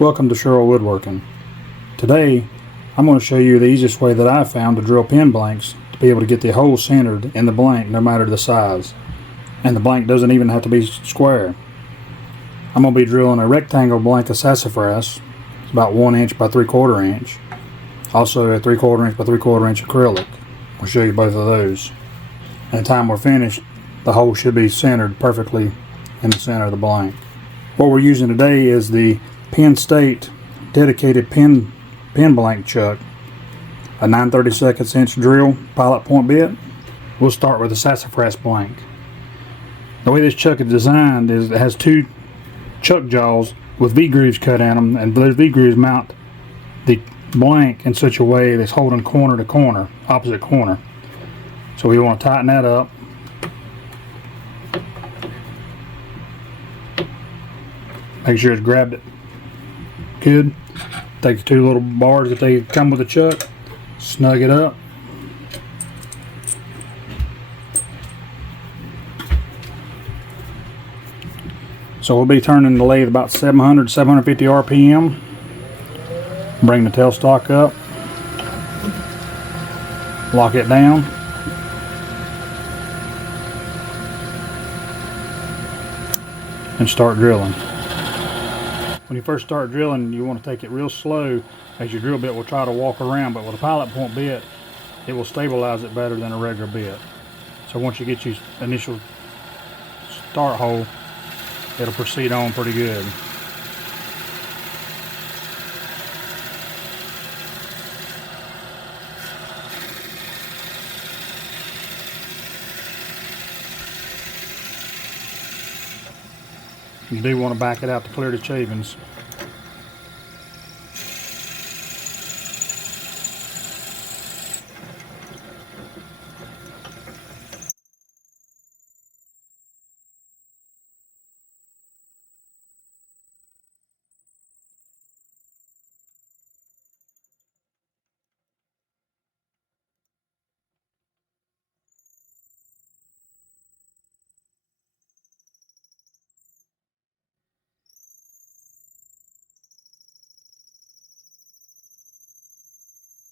Welcome to Sherrill Woodworking. Today I'm going to show you the easiest way that I've found to drill pin blanks to be able to get the hole centered in the blank no matter the size. And the blank doesn't even have to be square. I'm going to be drilling a rectangle blank of sassafras. It's about 1 inch by 3/4 inch. Also a 3/4 inch by 3/4 inch acrylic. I'll show you both of those. And the time we're finished, the hole should be centered perfectly in the center of the blank. What we're using today is the Penn State dedicated pin blank chuck, a 9/32 inch drill pilot point bit. We'll start with the sassafras blank. The way this chuck is designed is it has two chuck jaws with V-grooves cut in them, and those V-grooves mount the blank in such a way that it's holding corner to corner, opposite corner. So we want to tighten that up. Make sure it's grabbed it good. Take the two little bars that they come with the chuck, snug it up. So we'll be turning the lathe about 700 750 RPM. Bring the tailstock up, lock it down, and start drilling. When you first start drilling, you want to take it real slow, as your drill bit will try to walk around, but with a pilot point bit, it will stabilize it better than a regular bit. So once you get your initial start hole, it'll proceed on pretty good. You do want to back it out to clear the shavings.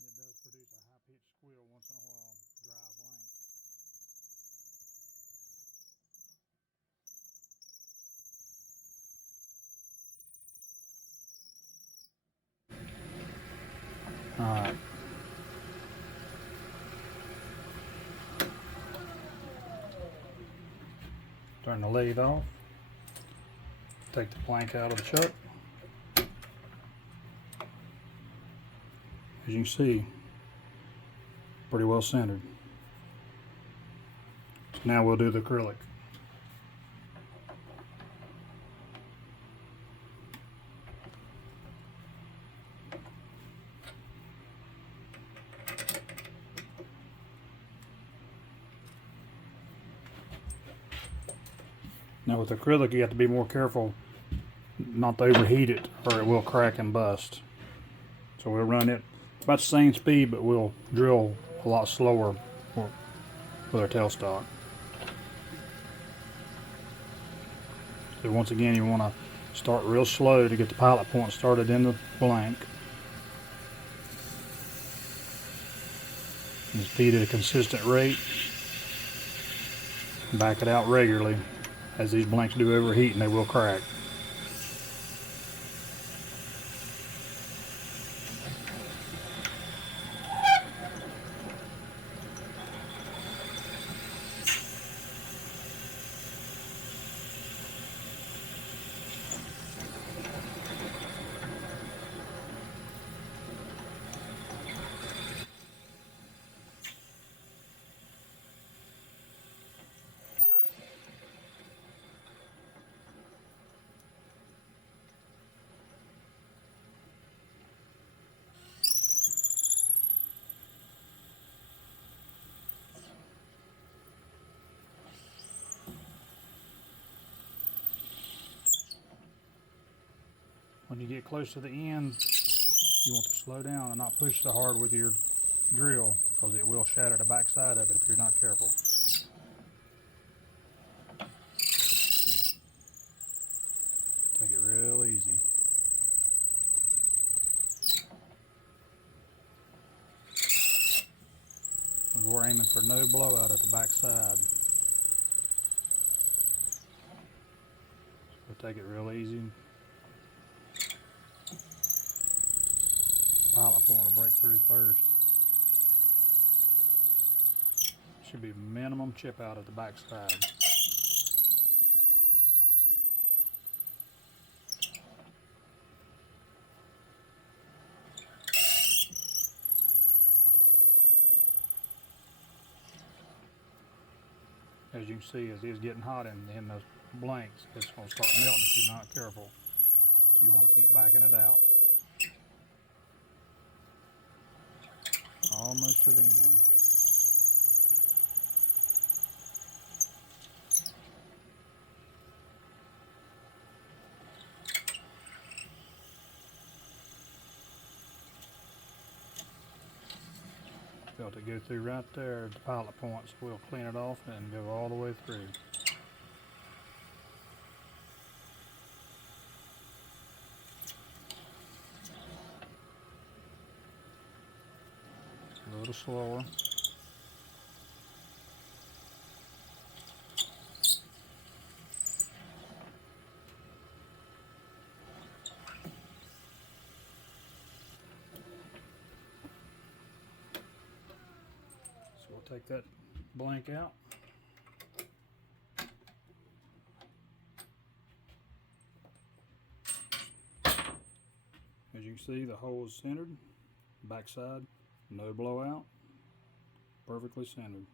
It does produce a high-pitched squeal once in a while, dry blank. Alright. Turn the lathe off. Take the blank out of the chuck. As you can see, pretty well centered. So now we'll do the acrylic. Now with acrylic, you have to be more careful not to overheat it, or it will crack and bust. So we'll run it about the same speed, but we'll drill a lot slower with our tailstock. So once again, you want to start real slow to get the pilot point started in the blank. Just feed at a consistent rate. Back it out regularly, as these blanks do overheat and they will crack. When you get close to the end, you want to slow down and not push so hard with your drill, because it will shatter the back side of it if you're not careful. Take it real easy. we're aiming for no blowout at the back side. We'll take it real easy. Pilot point to break through first. Should be minimum chip out at the back side. As you can see, as it's getting hot in those blanks, it's going to start melting if you're not careful. So you want to keep backing it out. Almost to the end. Felt it go through right there at the pilot point, so we'll clean it off and go all the way through. A little slower. So we'll take that blank out. As you can see, the hole is centered, backside, no blowout, perfectly centered.